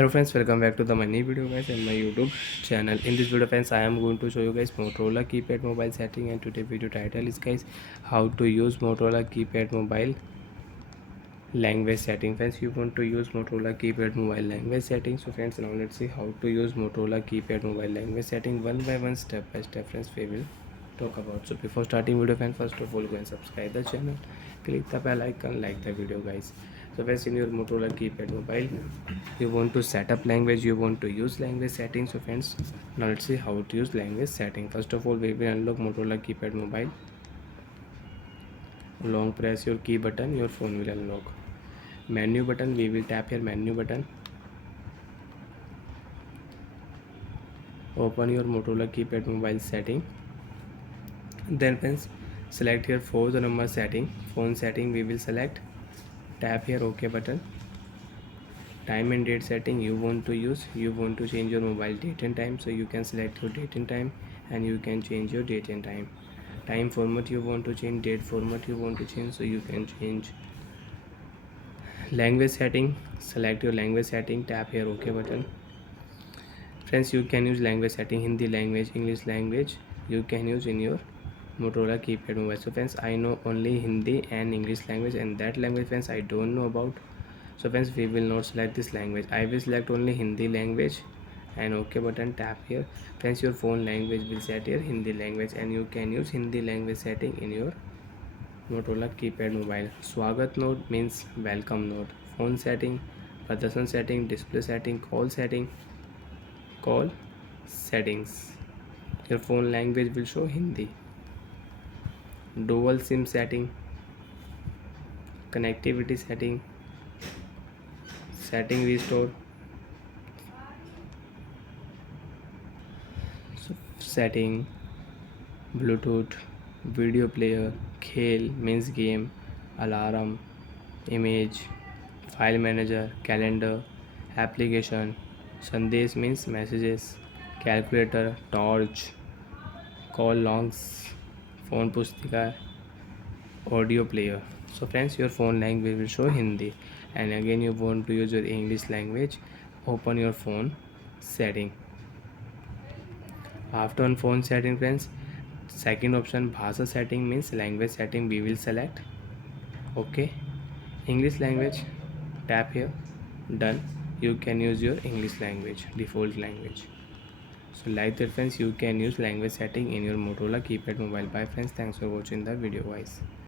Hello friends, welcome back to my new video guys and my YouTube channel. In this video friends, I am going to show you guys Motorola keypad mobile setting, and today video title is guys how to use Motorola keypad mobile language setting. Friends, you want to use Motorola keypad mobile language setting. So friends, now let's see how to use Motorola keypad mobile language setting one by one, step by step. Friends, we will talk about. So before starting video friends, first of all go and subscribe the channel, click the bell icon, like the video guys. So friends, in your Motorola keypad mobile, you want to set up language, you want to use language settings. So friends, now let's see how to use language setting. First of all, we will unlock Motorola keypad mobile. Long press your key button, your phone will unlock. Menu button, we will tap here menu button. Open your Motorola keypad mobile setting. Then friends, select here phone number setting. Phone setting we will select. Tap here OK button. Time and date setting you want to use, you want to change your mobile date and time, so you can select your date and time and you can change your date and time. Time format you want to change, date format you want to change, so you can change. Language setting, select your language setting, tap here OK button. Friends, you can use language setting Hindi language, English language, you can use in your Motorola keypad mobile. So friends, I know only Hindi and English language, and that language friends I don't know about. So friends, we will not select this language, I will select only Hindi language and OK button, tap here. Friends, your phone language will set here Hindi language, and you can use Hindi language setting in your Motorola keypad mobile. Swagat note means welcome note. Phone setting, प्रदर्शन setting, display setting, call settings. Your phone language will show Hindi. Dual SIM setting, connectivity setting, setting restore, setting, Bluetooth, video player, खेल means game, alarm, image, file manager, calendar, application, संदेश means messages, calculator, torch, call logs, phone pustika, audio player. So friends, your phone language will show Hindi, and again you want to use your English language, open your phone setting. After on phone setting friends, second option bhasha setting means language setting we will select. Okay, English language, tap here, done. You can use your English language, default language. So like that friends, you can use language setting in your Motorola keypad mobile. Bye friends, thanks for watching the video guys.